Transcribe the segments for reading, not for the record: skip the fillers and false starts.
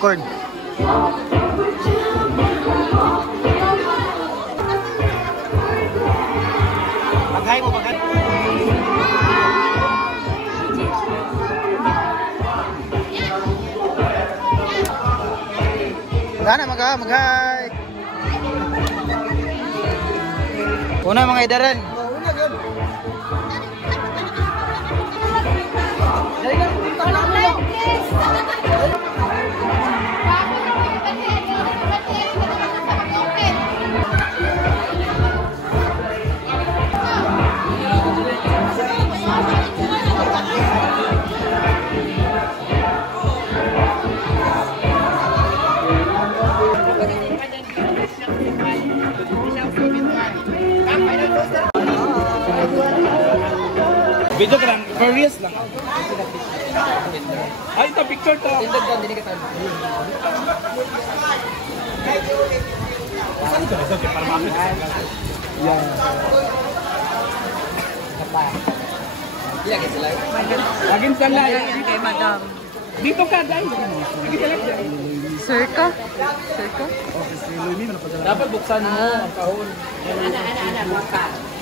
Popcorn. Bagay mo, bagay. Magana, magay. Una mga idaran. Una gyud. Dali na, tawag na. Video ka lang, various lang. Ay, ito picture to. Tindog doon, dinikatan. Saan ito? Ito, para makakit. Yan. Ilagay sila. Lagin sila. Yan kay Madam. Dito ka, dahil. Sige sila dyan. Circa? Circa? Dapat buksan mo ang kahon. Ana, buksan.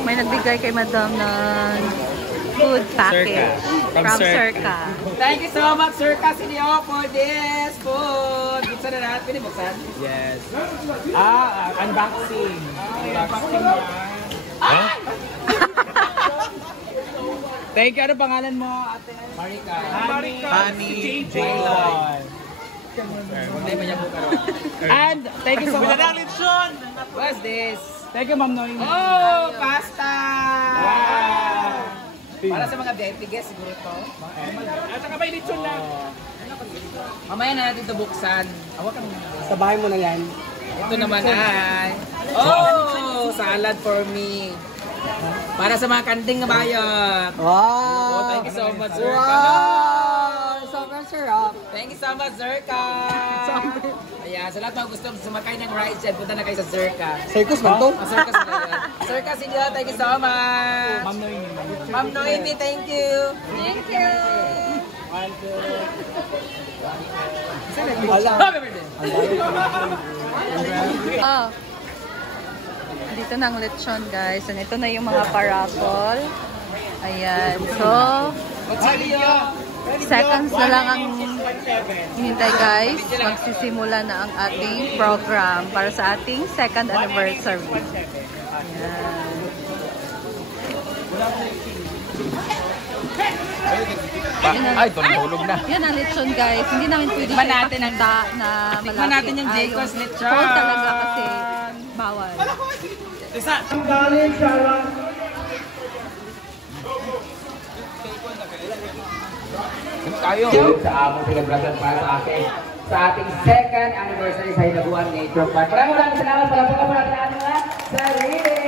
May nagbigay kay Madam ng food package from Circa. Thank you so much, Circa Sinio, for this food. Buksan na natin. Pwede buksan? Yes. Unboxing. Unboxing yan. Thank you. Ano pangalan mo, ate? Marika. Honey Jaylon. And thank you so much. What's this? Thank you, Ma'am Noy. Oh, pasta! Wow! Para sa mga VIP guests, siguro ito. At saka may lechon na. Mamaya na natin ito buksan. Sa bahay mo na yan. Ito naman ay... Oh! Salad for me. Para sa mga kanding na bayan. Wow! Oh, thank you so much, Zerka. Wow! Sobrang sarap. Thank you so much, Zerka. Ayan, sa lahat mga gusto sumakay ng ride dyan, punta na kayo sa Zerka. Circus ba ito? Circus na yan. Circus India, thank you so much. Ma'am Noy. Ma'am Noemi, thank you. Thank you. Happy birthday. Oh. Dito na ang lechon, guys. And ito na yung mga parapol. Ayan. So, seconds na lang ang hinintay, guys. Magsisimula na ang ating program para sa ating second anniversary. Ayan. Ay, tulog na. Yan ang lechon, guys. Hindi namin pwede Tikman natin ang ipakita na malaki. Tikman natin yung Jacob's lechon. Cold talaga kasi bawal. Isa. Tayo. Sa among celebrasyon para sa akin sa ating second anniversary sa Hinaguan Nature Park. Maraming salamat. Palapukan mo natin ang mga sarili.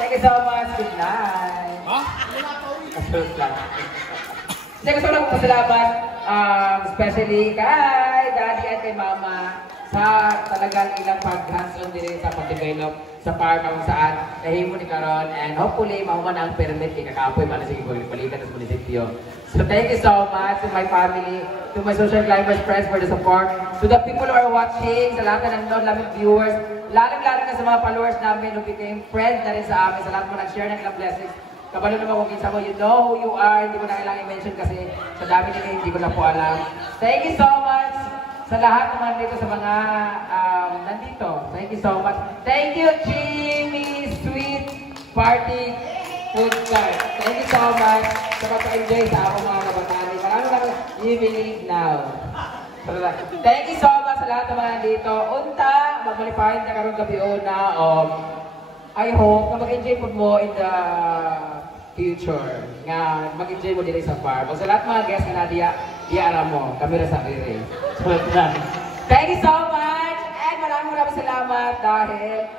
Thank you so much. Good night. Kasunod lang. Thank you so much. Salamat. Especially kay Daddy at kay Mama sa talagang ilang pag-hands-on din sa pag-develop sa park kung saan nahimo ni karon, and hopefully mahuman ang permit kay kakapoy para sa palitan sa munisipyo. So thank you so much to my family, to my social climbers friends for the support, to the people who are watching, sa lahat ng nanonood, viewers, lalo-lalo na sa mga followers namin who became friends na rin sa amin, sa lahat mo nag-share ng ilang blessings. Kabalo naman kung kinsa mo, you know who you are, hindi ko na kailangan i-mention kasi sa dami nila hindi ko na po alam. Thank you so much sa lahat naman dito sa mga nandito. Thank you so much. Thank you, Jimmy Sweet Party Food Cart. Thank you so much sa pagka-enjoy sa akong mga kabataan. Maraming you believe now. Thank you so much sa lahat ng mga nandito. Unta, magbalipahin na karong gabi na. I hope na mag-enjoy po mo in the future. Nga, mag-enjoy mo din sa farm. Sa lahat mga guests na diara mo, kami rin sa kiri. Thank you so much! And maraming salamat dahil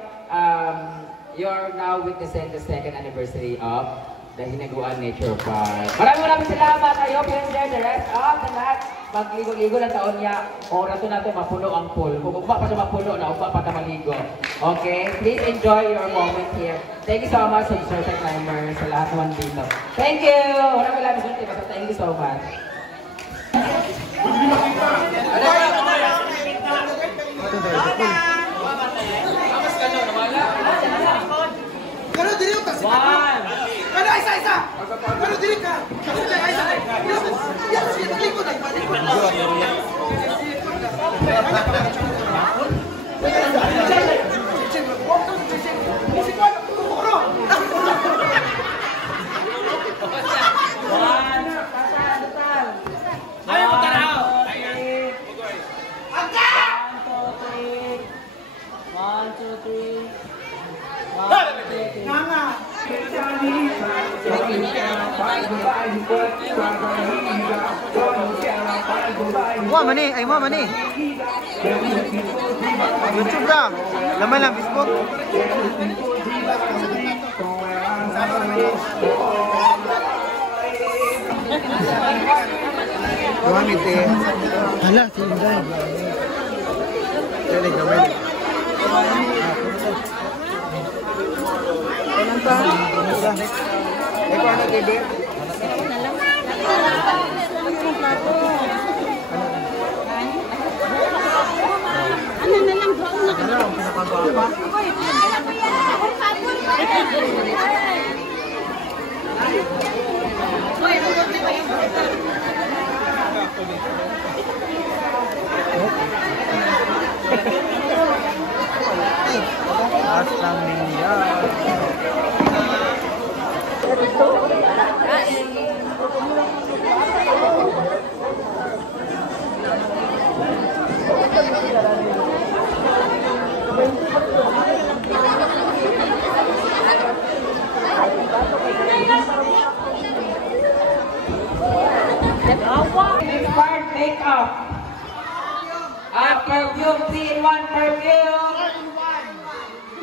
you're now witnessing the second anniversary of the Hinaguan Nature Park. Maraming salamat! I hope you enjoy the rest of the night. lahat. Magligo-ligo ng taon niya. Oras to natin mapuno ang pool. Kung ugba pa siya mapuno, na ugba pa ka maligo. Okay? Please enjoy your moment here. Thank you so much, Subsurfer Climbers, sa lahat naman dito. Thank you! Wala may labis natin. Basta thank you so much. Kalau diri ka si Kalau isa. Kalau diri ka. Isa. Ya si likod ay balik. Ayo tanaw. Wah mani, ay mo mani. YouTube lang. Laman lang Facebook. Gamit eh. Hala, sinday. Dali gamit. Asam ninja. Inspired makeup. Perfume, 3-in-1 perfume.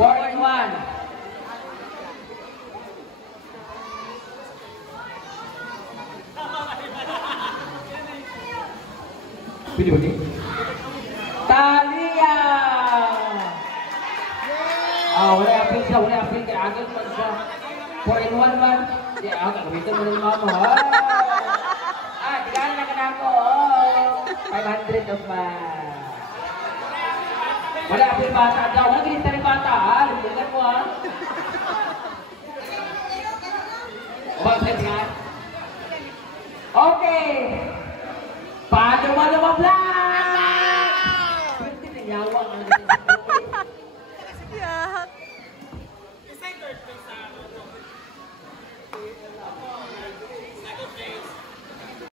4-in-1. Video ni. Talia. Wala apil siya, wala apil kay agad pa siya. 4-in-1 man. Di agad gamitin mo ng mama. Tigaan na ka na ako. 500 of man. Wala apil bata daw. Wala ginita rin bata ha. Lupugan mo ha. Bakit nga? Okay. Paano mo naman vlog? Pwede na yawa ang Yak. Second place.